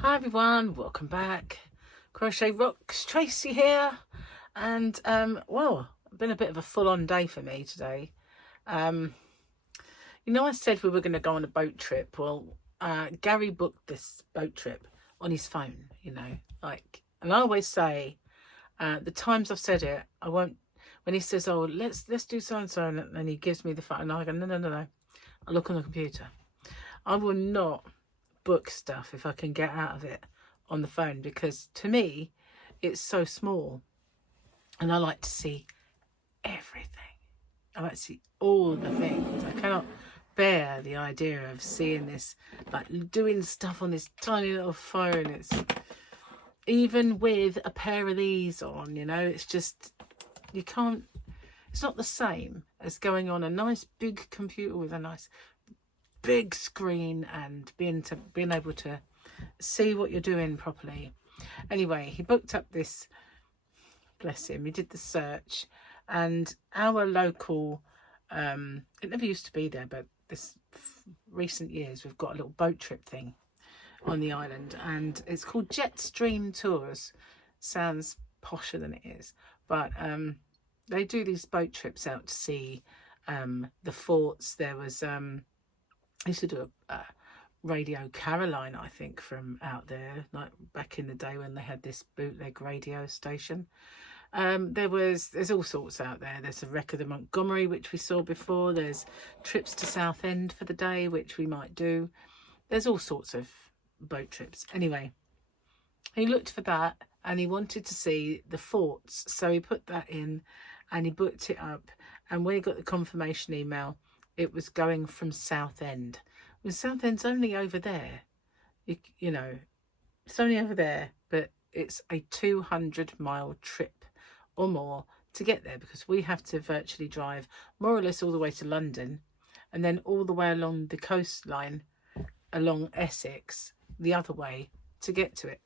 Hi everyone, welcome back. Crochet Rocks, Tracy here. And well, been a bit of a full-on day for me today. I said we were going to go on a boat trip. Well, Gary booked this boat trip on his phone, and I always say, the times I've said it, I won't, when he says, oh, let's do so and so, and he gives me the phone, and I go, no. I look on the computer. I will not book stuff if I can get out of it on the phone, because to me it's so small and I like to see everything. I like to see all the things. I cannot bear the idea of seeing this, like doing stuff on this tiny little phone. It's even with a pair of these on, it's just, you can't, it's not the same as going on a nice big computer with a nice big screen and being able to see what you're doing properly. Anyway, he booked up this, bless him, he did the search, and our local, it never used to be there, but this recent years we've got a little boat trip thing on the island, and it's called Jetstream Tours. Sounds posher than it is, but they do these boat trips out to see the forts. There was I used to do a Radio Caroline, I think, from out there, like back in the day when they had this bootleg radio station. There's all sorts out there. There's a wreck of the Montgomery, which we saw before. There's trips to Southend for the day, which we might do. There's all sorts of boat trips. Anyway, he looked for that and he wanted to see the forts. So he put that in and he booked it up. And when he got the confirmation email, it was going from Southend. Well, Southend's only over there. You know, it's only over there, but it's a 200-mile trip or more to get there, because we have to virtually drive more or less all the way to London and then all the way along the coastline along Essex the other way to get to it.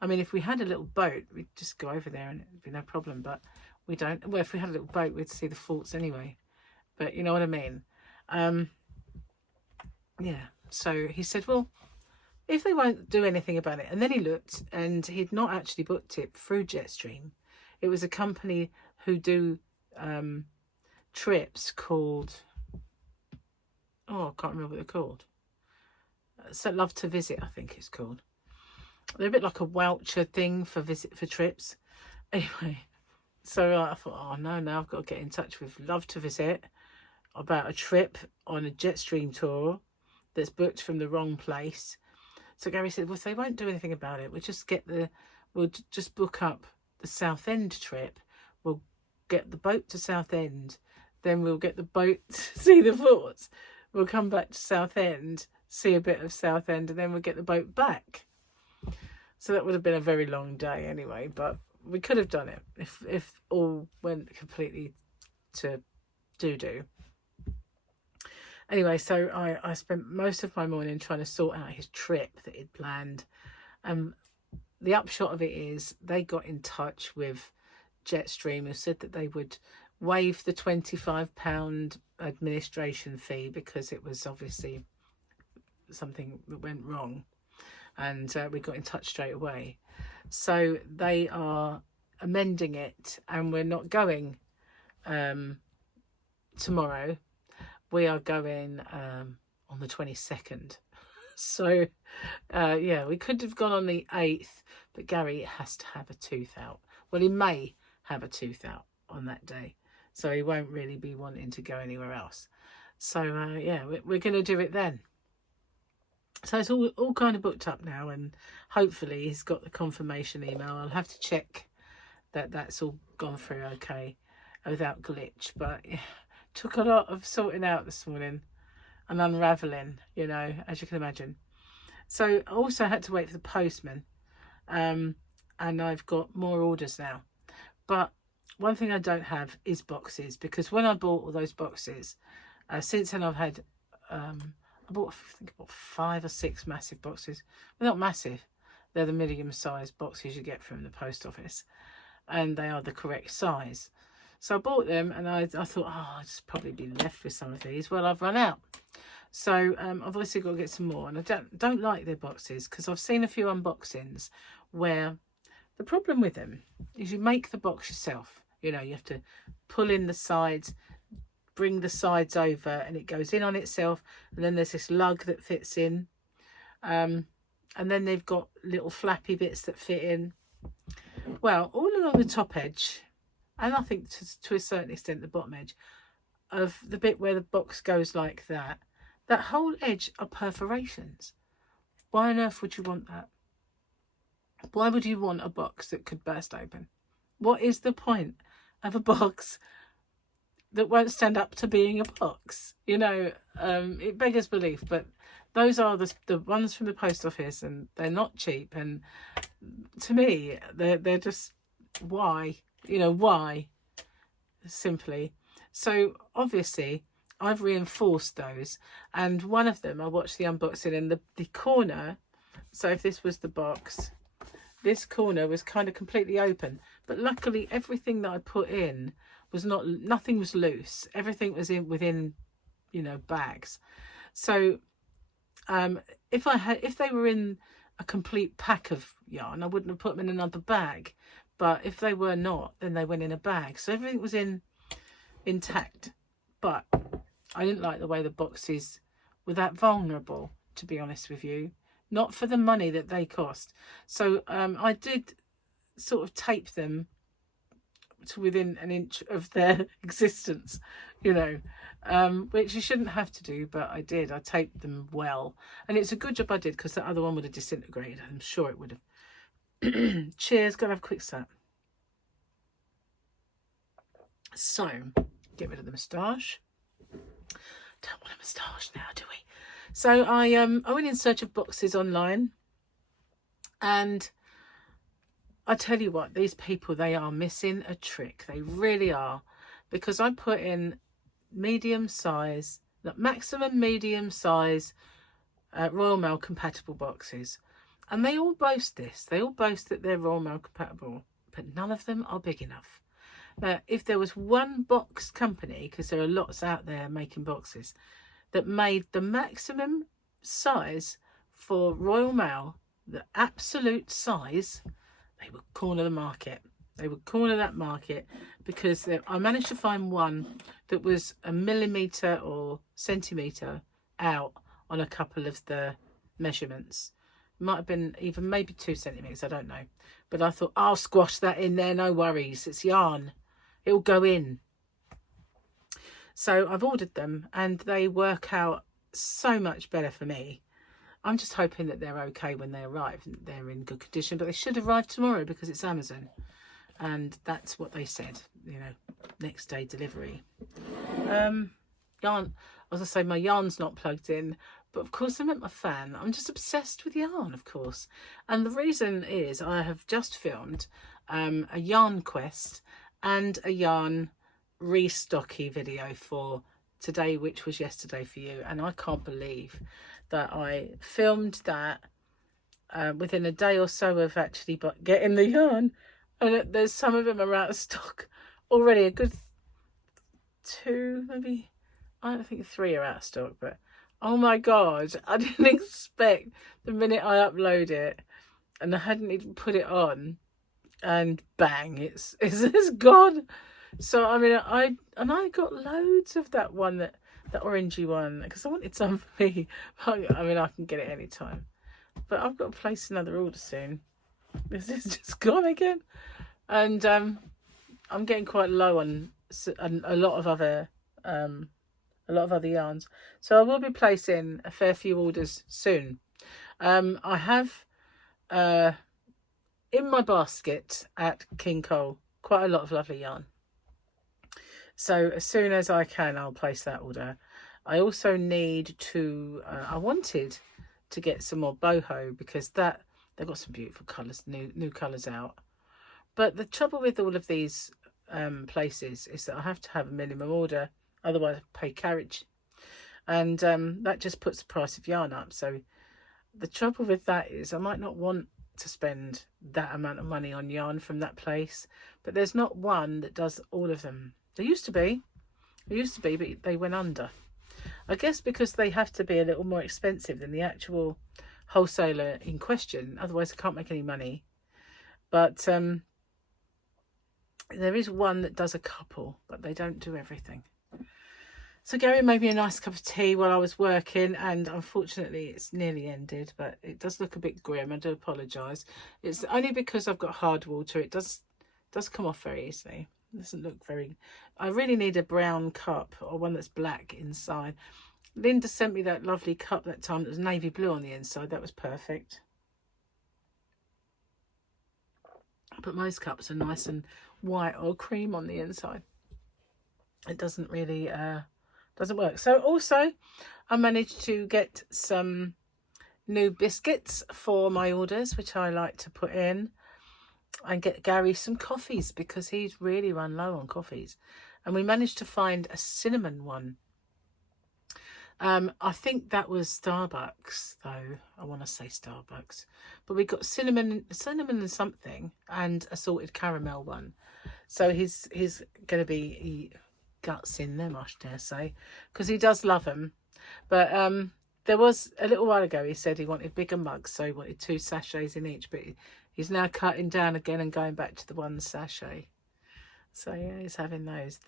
I mean, if we had a little boat, we'd just go over there and it'd be no problem, but we don't. Well, if we had a little boat, we'd see the forts anyway, but you know what I mean. Yeah, so he said, well, if they won't do anything about it, and then he looked and he'd not actually booked it through Jetstream. It was a company who do trips called, oh, I can't remember what they're called. So Love to Visit, I think it's called. They're a bit like a voucher thing for trips. Anyway, so I thought, oh no, now I've got to get in touch with Love to Visit about a trip on a Jetstream tour that's booked from the wrong place. So Gary said, well, if they won't do anything about it, we'll just book up the Southend trip. We'll get the boat to Southend, then we'll get the boat to see the forts. We'll come back to Southend, see a bit of Southend, and then we'll get the boat back. So that would have been a very long day anyway, but we could have done it if all went completely to doo-doo. Anyway, so I spent most of my morning trying to sort out his trip that he'd planned. The upshot of it is they got in touch with Jetstream, who said that they would waive the £25 administration fee because it was obviously something that went wrong. And we got in touch straight away. So they are amending it, and we're not going tomorrow. We are going on the 22nd. So, yeah, we could have gone on the 8th, but Gary has to have a tooth out. Well, he may have a tooth out on that day, so he won't really be wanting to go anywhere else. So, yeah, we're going to do it then. So it's all kind of booked up now, and hopefully he's got the confirmation email. I'll have to check that that's all gone through okay without glitch, but yeah, took a lot of sorting out this morning and unraveling, as you can imagine. So I also had to wait for the postman, and I've got more orders now. But one thing I don't have is boxes, because when I bought all those boxes, since then I've had I bought 5 or 6 massive boxes. Well, not massive, they're the medium-sized boxes you get from the post office, and they are the correct size. So I bought them, and I thought, oh, I'll just probably be left with some of these. Well, I've run out. So I've obviously got to get some more, and I don't like their boxes because I've seen a few unboxings where the problem with them is you make the box yourself. You know, you have to pull in the sides, bring the sides over, and it goes in on itself, and then there's this lug that fits in, and then they've got little flappy bits that fit in. Well, all along the top edge, and I think to a certain extent the bottom edge of the bit where the box goes like that, that whole edge are perforations. Why on earth would you want that? Why would you want a box that could burst open? What is the point of a box that won't stand up to being a box? You know, it beggars belief, but those are the ones from the post office, and they're not cheap. And to me, they're just, why? You know, why? Simply. So obviously I've reinforced those, and one of them I watched the unboxing in the corner. So if this was the box, this corner was kind of completely open, but luckily everything that I put in was nothing was loose. Everything was within, you know, bags. So if they were in a complete pack of yarn, I wouldn't have put them in another bag. But if they were not, then they went in a bag. So everything was intact. But I didn't like the way the boxes were that vulnerable, to be honest with you. Not for the money that they cost. So I did sort of tape them to within an inch of their existence, you know, which you shouldn't have to do, but I did. I taped them well. And it's a good job I did, because the other one would have disintegrated. I'm sure it would have. Cheers. Gotta have a quick sip. So, get rid of the moustache. Don't want a moustache now, do we? So I went in search of boxes online, and I tell you what, these people, they are missing a trick. They really are, because I put in medium size, maximum medium size Royal Mail compatible boxes, and they all boast this. They all boast that they're Royal Mail compatible, but none of them are big enough. Now, if there was one box company, because there are lots out there making boxes, that made the maximum size for Royal Mail, the absolute size, they would corner the market. They would corner that market, because I managed to find one that was a millimetre or centimetre out on a couple of the measurements. Might have been even maybe 2 centimetres, I don't know. But I thought, I'll squash that in there, no worries. It's yarn. It'll go in. So I've ordered them, and they work out so much better for me. I'm just hoping that they're okay when they arrive. They're in good condition, but they should arrive tomorrow because it's Amazon. And that's what they said, you know, next day delivery. Yarn, as I say, my yarn's not plugged in, but of course I'm at my fan. I'm just obsessed with yarn, of course. And the reason is I have just filmed a yarn quest and a yarn restocky video for today, which was yesterday for you. And I can't believe that I filmed that within a day or so of actually getting the yarn. And there's some of them are out of stock already. A good 2, maybe, I don't think 3 are out of stock. But oh my god, I didn't expect the minute I upload it, and I hadn't even put it on, and bang, it's gone. So I mean, I got loads of that one, that orangey one, because I wanted some for me. I mean, I can get it anytime, but I've got to place another order soon. This is just gone again, and I'm getting quite low on a lot of other yarns, so I will be placing a fair few orders soon. I have in my basket at King Cole quite a lot of lovely yarn. So as soon as I can, I'll place that order. I also need to, I wanted to get some more boho, because they've got some beautiful colours, new colours out. But the trouble with all of these places is that I have to have a minimum order, otherwise I pay carriage. And that just puts the price of yarn up. So the trouble with that is I might not want to spend that amount of money on yarn from that place. But there's not one that does all of them. There used to be, but they went under. I guess because they have to be a little more expensive than the actual wholesaler in question, otherwise I can't make any money. But there is one that does a couple, but they don't do everything. So Gary made me a nice cup of tea while I was working, and unfortunately it's nearly ended, but it does look a bit grim. I do apologise. It's only because I've got hard water. It does come off very easily. It doesn't look very... I really need a brown cup, or one that's black inside. Linda sent me that lovely cup that time that was navy blue on the inside. That was perfect. But most cups are nice and white or cream on the inside. It doesn't really... doesn't work. So also I managed to get some new biscuits for my orders, which I like to put in, and get Gary some coffees because he's really run low on coffees. And we managed to find a cinnamon one. I think that was Starbucks though. I want to say Starbucks, but we got cinnamon and something, and a salted caramel one. So he's going to be guts in them, I dare say, because he does love them. But there was a little while ago he said he wanted bigger mugs, so he wanted 2 sachets in each, but he's now cutting down again and going back to the 1 sachet. So yeah, he's having those.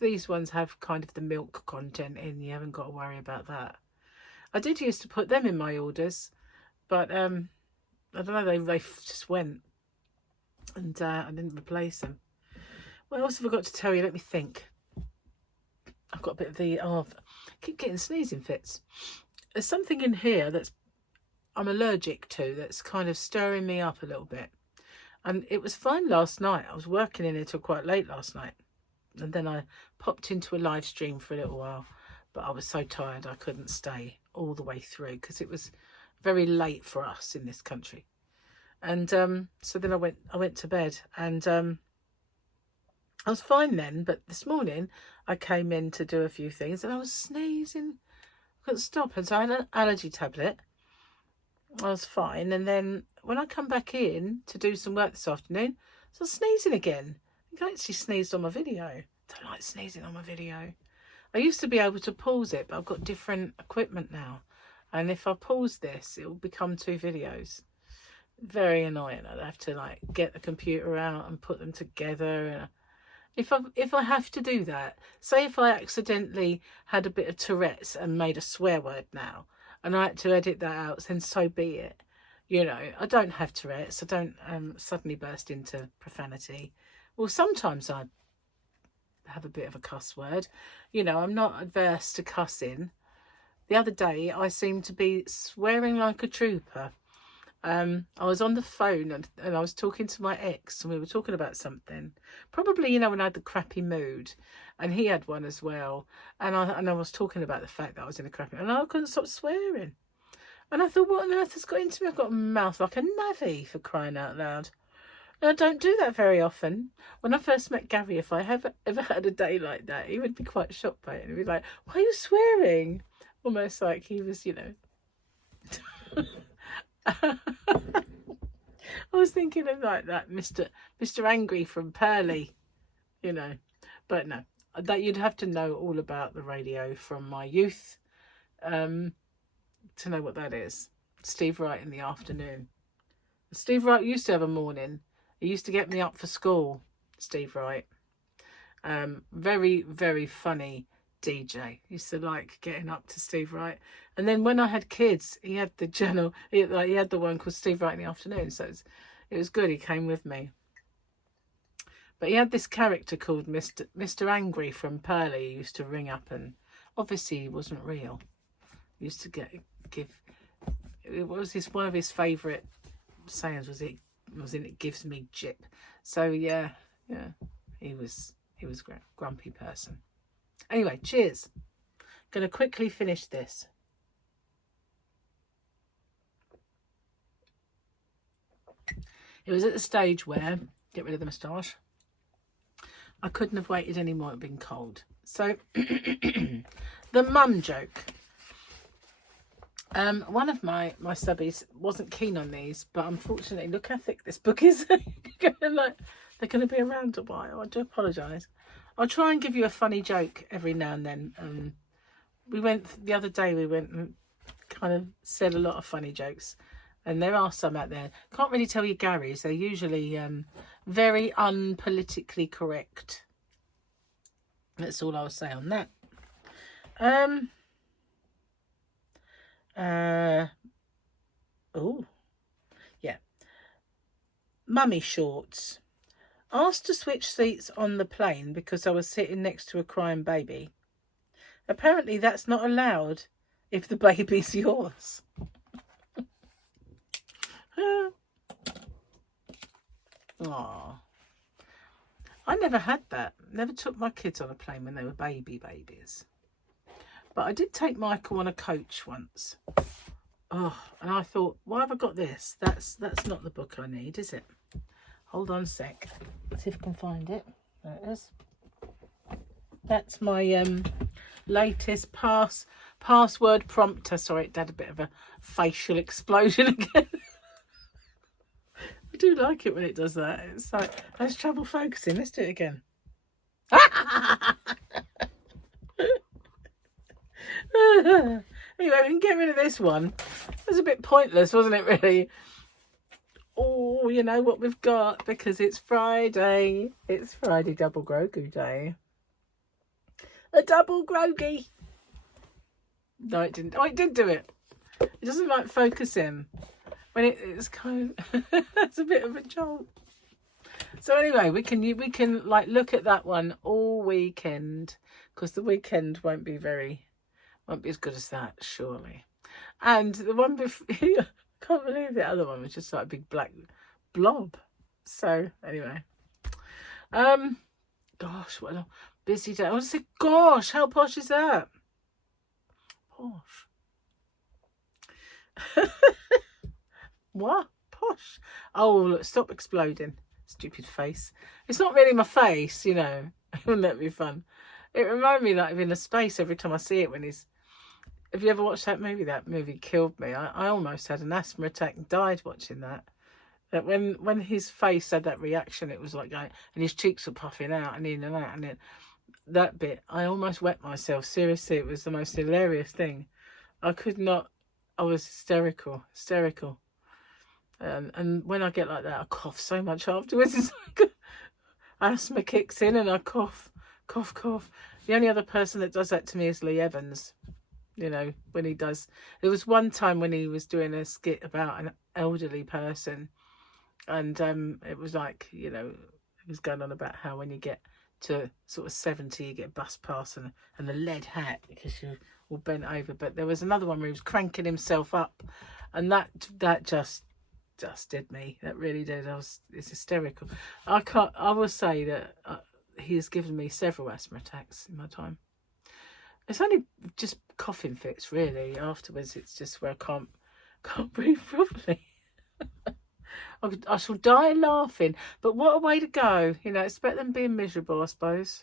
These ones have kind of the milk content in. You haven't got to worry about that. I did used to put them in my orders, but I don't know, they just went, and I didn't replace them. What else have I got to tell you? Let me think. I've got a bit of the... I keep getting sneezing fits. There's something in here that's I'm allergic to, that's kind of stirring me up a little bit. And it was fine last night. I was working in it till quite late last night. And then I popped into a live stream for a little while. But I was so tired I couldn't stay all the way through because it was very late for us in this country. And so then I went to bed, and I was fine then. But this morning I came in to do a few things and I was sneezing. I couldn't stop. And so I had an allergy tablet. I was fine. And then when I come back in to do some work this afternoon, so I was sneezing again. I think I actually sneezed on my video. I don't like sneezing on my video. I used to be able to pause it, but I've got different equipment now. And if I pause this, it will become 2 videos. Very annoying. I'd have to like get the computer out and put them together. And if I have to do that, say if I accidentally had a bit of Tourette's and made a swear word now, and I had to edit that out, then so be it. You know, I don't have Tourette's. I don't suddenly burst into profanity. Well, sometimes I have a bit of a cuss word. You know, I'm not adverse to cussing. The other day, I seemed to be swearing like a trooper. I was on the phone and I was talking to my ex, and we were talking about something. Probably, you know, when I had the crappy mood, and he had one as well. And I was talking about the fact that I was in a crappy mood, and I couldn't stop swearing. And I thought, what on earth has got into me? I've got a mouth like a navvy, for crying out loud. And I don't do that very often. When I first met Gary, if I have ever had a day like that, he would be quite shocked by it. He'd be like, why are you swearing? Almost like he was, you know. I was thinking of like that Mr. Angry from Pearly, you know. But no, that you'd have to know all about the radio from my youth to know what that is. Steve Wright in the afternoon. Steve Wright used to have a morning. He used to get me up for school, Steve Wright. Very, very funny DJ. Used to like getting up to Steve Wright. And then when I had kids, he had the channel, he had the one called Steve Wright in the afternoon. So it was good. He came with me. But he had this character called Mr. Angry from Pearly. He used to ring up, and obviously he wasn't real. He used to give. It was one of his favourite sayings was it gives me jip. So yeah, he was a grumpy person. Anyway, cheers. Gonna quickly finish this. It was at the stage where, get rid of the moustache, I couldn't have waited anymore. It'd been cold. So the mum joke. One of my subbies wasn't keen on these, but unfortunately, look how thick this book is. They're going to be around a while. I do apologise. I'll try and give you a funny joke every now and then, we went the other day, we went and kind of said a lot of funny jokes, and there are some out there. Can't really tell you Gary's. They're usually very unpolitically correct. That's all I'll say on that. Oh, yeah. Mummy shorts. Asked to switch seats on the plane because I was sitting next to a crying baby. Apparently that's not allowed if the baby's yours. Aww. I never had that. Never took my kids on a plane when they were babies. But I did take Michael on a coach once. Oh, and I thought, why have I got this? That's not the book I need, is it? Hold on a sec. Let's see if I can find it. There it is. That's my latest password prompter. Sorry, it had a bit of a facial explosion again. I do like it when it does that. It's like, has trouble focusing. Let's do it again. Anyway, we can get rid of this one. It was a bit pointless, wasn't it, really? Oh, you know what we've got, because it's Friday. It's Friday Double Grogu Day. A double groggy. No, it didn't. Oh, it did do it. It doesn't like focusing. When it's kind of... it's a bit of a jolt. So anyway, we can like look at that one all weekend, because the weekend won't be as good as that, surely. And the one before... I can't believe the other one was just like a big black blob. So anyway, gosh, what a busy day. I want to say, gosh, how posh is that? Posh. What? Posh. Oh, look, stop exploding. Stupid face. It's not really my face, you know. Wouldn't that be fun? It reminds me like of In a Space every time I see it when he's... Have you ever watched that movie? That movie killed me. I almost had an asthma attack and died watching that. That when his face had that reaction, it was like going, and his cheeks were puffing out and in and out, and then that bit, I almost wet myself. Seriously, it was the most hilarious thing. I could not. I was hysterical. And when I get like that, I cough so much afterwards. It's like asthma kicks in and I cough. The only other person that does that to me is Lee Evans. You know, when he does... There was one time when he was doing a skit about an elderly person, and it was like, you know, it was going on about how when you get to sort of 70, you get a bus pass and the lead hat because you're all bent over. But there was another one where he was cranking himself up, and that just did me. That really did. It's hysterical. I will say that he has given me several asthma attacks in my time. It's only just coughing fits, really. Afterwards, it's just where I can't breathe properly. I shall die laughing. But what a way to go. You know, it's better than being miserable, I suppose.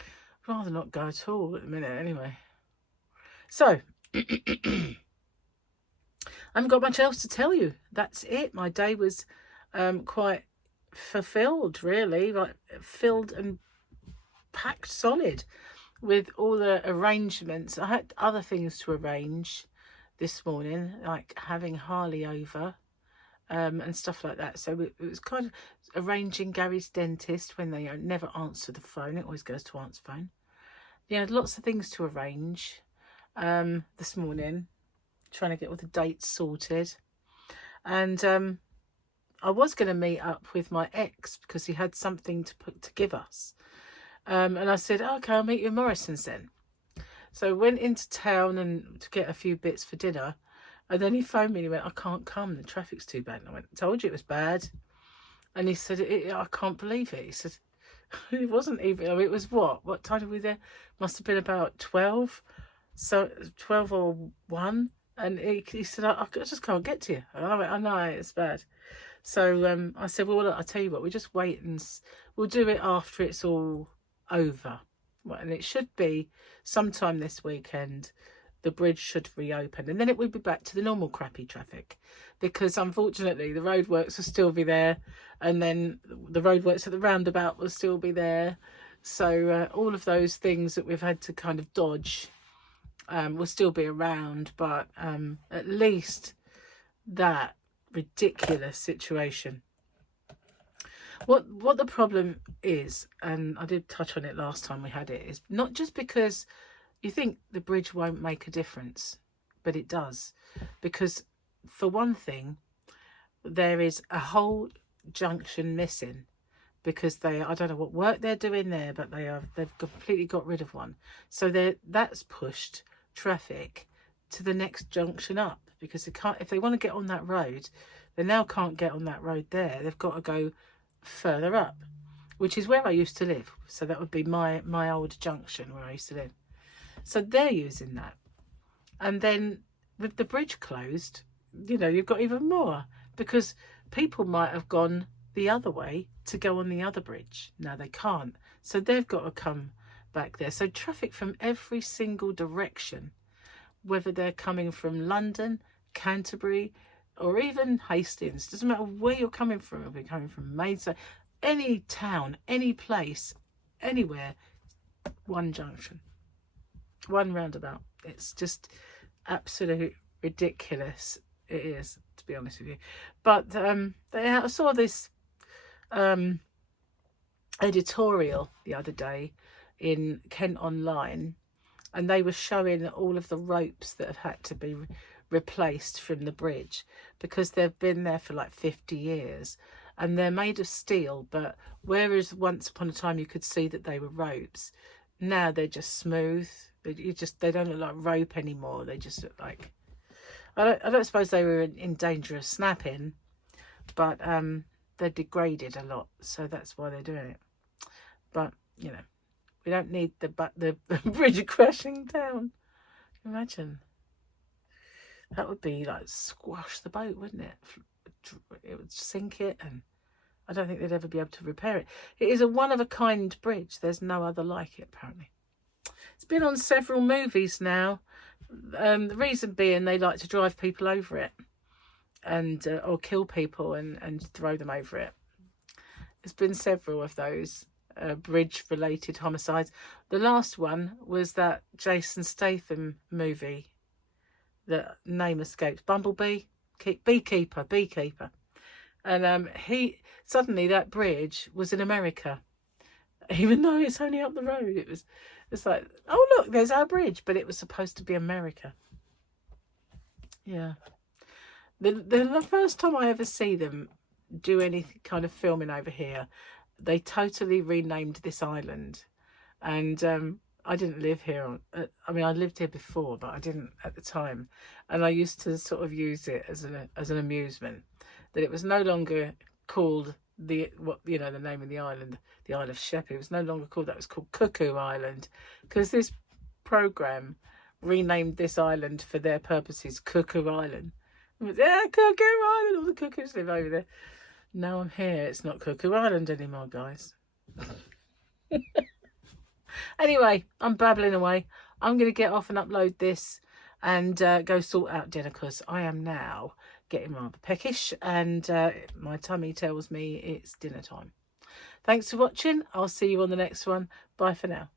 I'd rather not go at all at the minute, anyway. So, I haven't got much else to tell you. That's it. My day was quite fulfilled, really. Like, filled and packed solid with all the arrangements. I had other things to arrange this morning, like having Harley over and stuff like that. So it was kind of arranging Gary's dentist when they never answer the phone. It always goes to answer phone. Yeah, lots of things to arrange this morning, trying to get all the dates sorted. And I was going to meet up with my ex because he had something to give us. And I said, okay, I'll meet you in Morrison's then. So I went into town and to get a few bits for dinner. And then he phoned me and he went, I can't come. The traffic's too bad. And I went, I told you it was bad. And he said, I can't believe it. He said, it wasn't even, I mean, it was what? What time were we there? Must have been about 12. So 12 or 1. And he said, I just can't get to you. And I went, I know, it's bad. So I said, well, I'll tell you what, we just wait and we'll do it after it's all over. Well, and it should be sometime this weekend. The bridge should reopen and then it will be back to the normal crappy traffic, because unfortunately the roadworks will still be there, and then the roadworks at the roundabout will still be there. So all of those things that we've had to kind of dodge will still be around, but at least that ridiculous situation. What the problem is, and I did touch on it last time we had it, is not just because you think the bridge won't make a difference, but it does. Because for one thing, there is a whole junction missing because I don't know what work they're doing there, but they've completely got rid of one. So that's pushed traffic to the next junction up, because they can't, if they want to get on that road, they now can't get on that road there. They've got to go further up, which is where I used to live. So that would be my old junction where I used to live. So they're using that. And then with the bridge closed, you know, you've got even more, because people might have gone the other way to go on the other bridge. Now they can't. So they've got to come back there. So traffic from every single direction, whether they're coming from London, Canterbury, or even Hastings, doesn't matter where you're coming from. If you're coming from Maidstone, any town, any place, anywhere, one junction, one roundabout. It's just absolute ridiculous. It is, to be honest with you. But I saw this editorial the other day in Kent Online, and they were showing all of the ropes that have had to be replaced from the bridge, because they've been there for like 50 years and they're made of steel, but whereas once upon a time you could see that they were ropes, now they're just smooth. They don't look like rope anymore. They just look like, I don't suppose they were in danger of snapping, but they're degraded a lot, so that's why they're doing it. But you know, we don't need the bridge crashing down. Imagine. That would be like squash the boat, wouldn't it? It would sink it, and I don't think they'd ever be able to repair it. It is a one-of-a-kind bridge. There's no other like it, apparently. It's been on several movies now. The reason being they like to drive people over it, and or kill people and throw them over it. There's been several of those bridge-related homicides. The last one was that Jason Statham movie. The name escapes. Bumblebee, beekeeper, and suddenly that bridge was in America, even though it's only up the road. It's like, oh look, there's our bridge, but it was supposed to be America. Yeah, the first time I ever see them do any kind of filming over here, they totally renamed this island, and I didn't live here. I mean, I lived here before, but I didn't at the time. And I used to sort of use it as an amusement, that it was no longer called the name of the island, the Isle of Sheppey. It was no longer called that. It was called Cuckoo Island, because this program renamed this island for their purposes Cuckoo Island. Yeah, Cuckoo Island. All the cuckoos live over there. Now I'm here. It's not Cuckoo Island anymore, guys. Anyway, I'm babbling away. I'm going to get off and upload this and go sort out dinner, because I am now getting rather peckish and my tummy tells me it's dinner time. Thanks for watching. I'll see you on the next one. Bye for now.